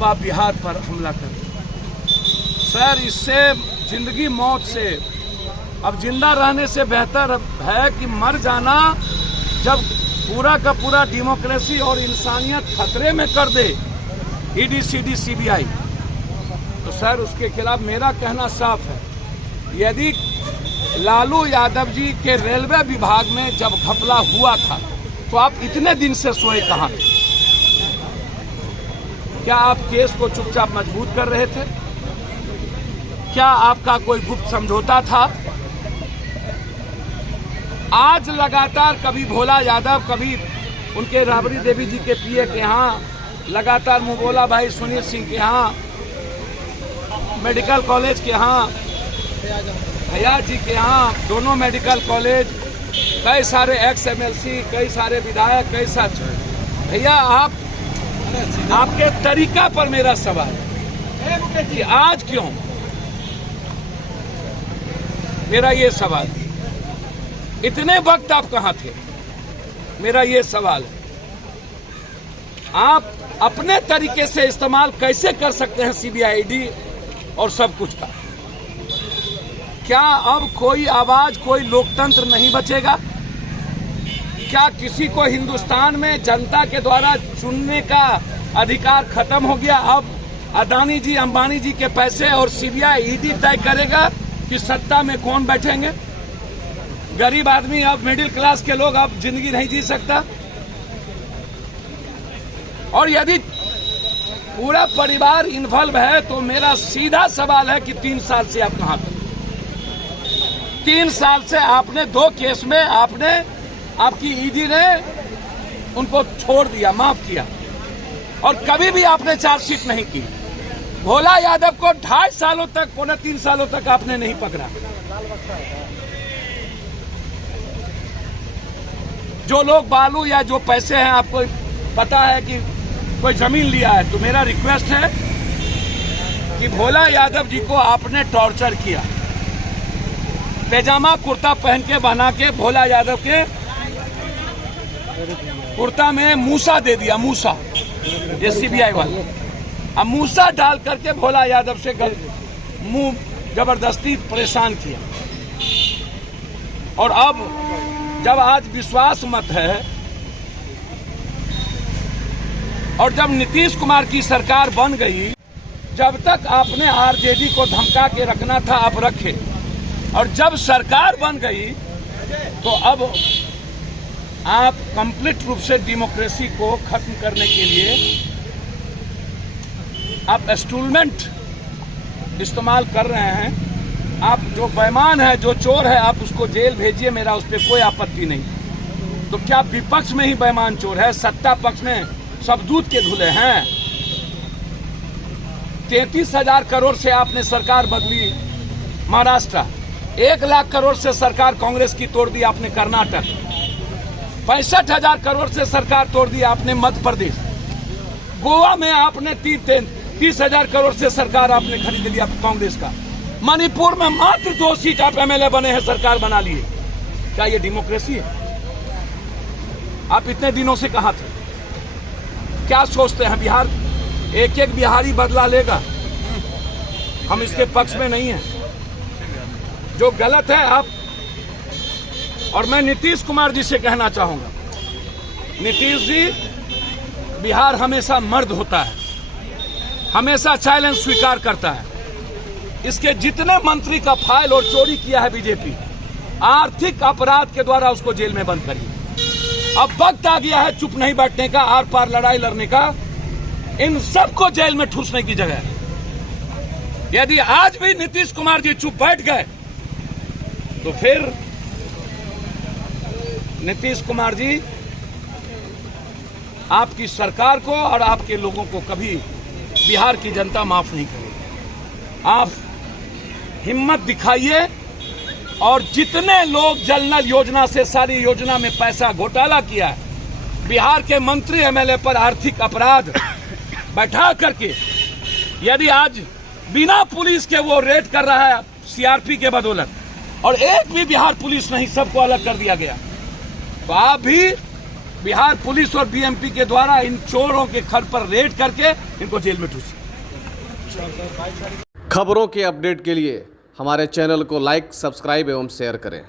अब आप बिहार पर हमला कर रहे हैं। सर, इससे जिंदगी मौत से, अब जिंदा रहने से बेहतर है कि मर जाना। जब पूरा का पूरा डेमोक्रेसी और इंसानियत खतरे में कर दे ईडी, सीडी, सीबीआई, तो सर उसके खिलाफ मेरा कहना साफ है। यदि लालू यादव जी के रेलवे विभाग में जब घपला हुआ था तो आप इतने दिन से सोए कहाँ थे? क्या आप केस को चुपचाप मजबूत कर रहे थे? क्या आपका कोई गुप्त समझौता था? आज लगातार कभी भोला यादव, कभी उनके राबड़ी देवी जी के पीए के यहाँ, लगातार मुबोला भाई सुनील सिंह के यहाँ, मेडिकल कॉलेज के यहाँ, भैया जी के यहाँ, दोनों मेडिकल कॉलेज, कई सारे एक्स एमएलसी, कई सारे विधायक, कई सारे भैया, आपके तरीका पर मेरा सवाल है कि आज क्यों? मेरा ये सवाल, इतने वक्त आप कहाँ थे? मेरा ये सवाल है। आप अपने तरीके से इस्तेमाल कैसे कर सकते हैं सीबीआई और सब कुछ का? क्या अब कोई आवाज, कोई लोकतंत्र नहीं बचेगा? क्या किसी को हिंदुस्तान में जनता के द्वारा चुनने का अधिकार खत्म हो गया? अब अदानी जी, अंबानी जी के पैसे और सीबीआई, ईडी तय करेगा कि सत्ता में कौन बैठेंगे? गरीब आदमी, अब मिडिल क्लास के लोग अब जिंदगी नहीं जी सकता। और यदि पूरा परिवार इन्वॉल्व है तो मेरा सीधा सवाल है कि 3 साल से आप कहां थे? 3 साल से आपने 2 केस में आपकी ईडी ने उनको छोड़ दिया, माफ किया, और कभी भी आपने चार्जशीट नहीं की। भोला यादव को 2.5 सालों तक, 3 सालों तक आपने नहीं पकड़ा। जो लोग बालू या जो पैसे हैं, आपको पता है कि कोई जमीन लिया है, तो मेरा रिक्वेस्ट है कि भोला यादव जी को आपने टॉर्चर किया, पैजामा कुर्ता पहन के बना के भोला यादव के कुर्ता में मूसा दे दिया, मूसा, ये सीबीआई वाले, अब मूसा डाल करके भोला यादव से मुंह जबरदस्ती परेशान किया। और अब जब आज विश्वास मत है और जब नीतीश कुमार की सरकार बन गई, जब तक आपने आरजेडी को धमका के रखना था आप रखे, और जब सरकार बन गई तो अब आप कंप्लीट रूप से डेमोक्रेसी को खत्म करने के लिए आप इंस्ट्रूमेंट इस्तेमाल कर रहे हैं। आप जो बेईमान है, जो चोर है, आप उसको जेल भेजिए, मेरा उस पर कोई आपत्ति नहीं। तो क्या विपक्ष में ही बेईमान चोर है? सत्ता पक्ष में सब दूध के धुले हैं। 33,000 करोड़ से आपने सरकार बदली महाराष्ट्र, 1 लाख करोड़ से सरकार कांग्रेस की तोड़ दी आपने कर्नाटक, 65,000 करोड़ से सरकार तोड़ दी आपने मध्य प्रदेश, गोवा में आपने 30,000 करोड़ से सरकार आपने खरीद लिया कांग्रेस का, मणिपुर में मात्र 2 सीट आप एमएलए बने हैं, सरकार बना लिए। क्या ये डेमोक्रेसी है? आप इतने दिनों से कहां थे? क्या सोचते हैं बिहार एक बिहारी बदला लेगा? हम इसके पक्ष में नहीं हैं। जो गलत है आप, और मैं नीतीश कुमार जी से कहना चाहूंगा, नीतीश जी, बिहार हमेशा मर्द होता है, हमेशा चैलेंज स्वीकार करता है। इसके जितने मंत्री का फाइल और चोरी किया है बीजेपी, आर्थिक अपराध के द्वारा उसको जेल में बंद करिए। अब वक्त आ गया है चुप नहीं बैठने का, आर पार लड़ाई लड़ने का। इन सबको जेल में ठूसने की जगह है। यदि आज भी नीतीश कुमार जी चुप बैठ गए तो फिर नीतीश कुमार जी आपकी सरकार को और आपके लोगों को कभी बिहार की जनता माफ नहीं करेगी। आप हिम्मत दिखाइए, और जितने लोग जल नल योजना से सारी योजना में पैसा घोटाला किया है, बिहार के मंत्री एमएलए पर आर्थिक अपराध बैठा करके, यदि आज बिना पुलिस के वो रेड कर रहा है सीआरपी के बदौलत, और एक भी बिहार पुलिस नहीं, सबको अलग कर दिया गया, तो आप भी बिहार पुलिस और बीएमपी के द्वारा इन चोरों के घर पर रेड करके इनको जेल में ठूसी। खबरों के अपडेट के लिए हमारे चैनल को लाइक, सब्सक्राइब एवं शेयर करें।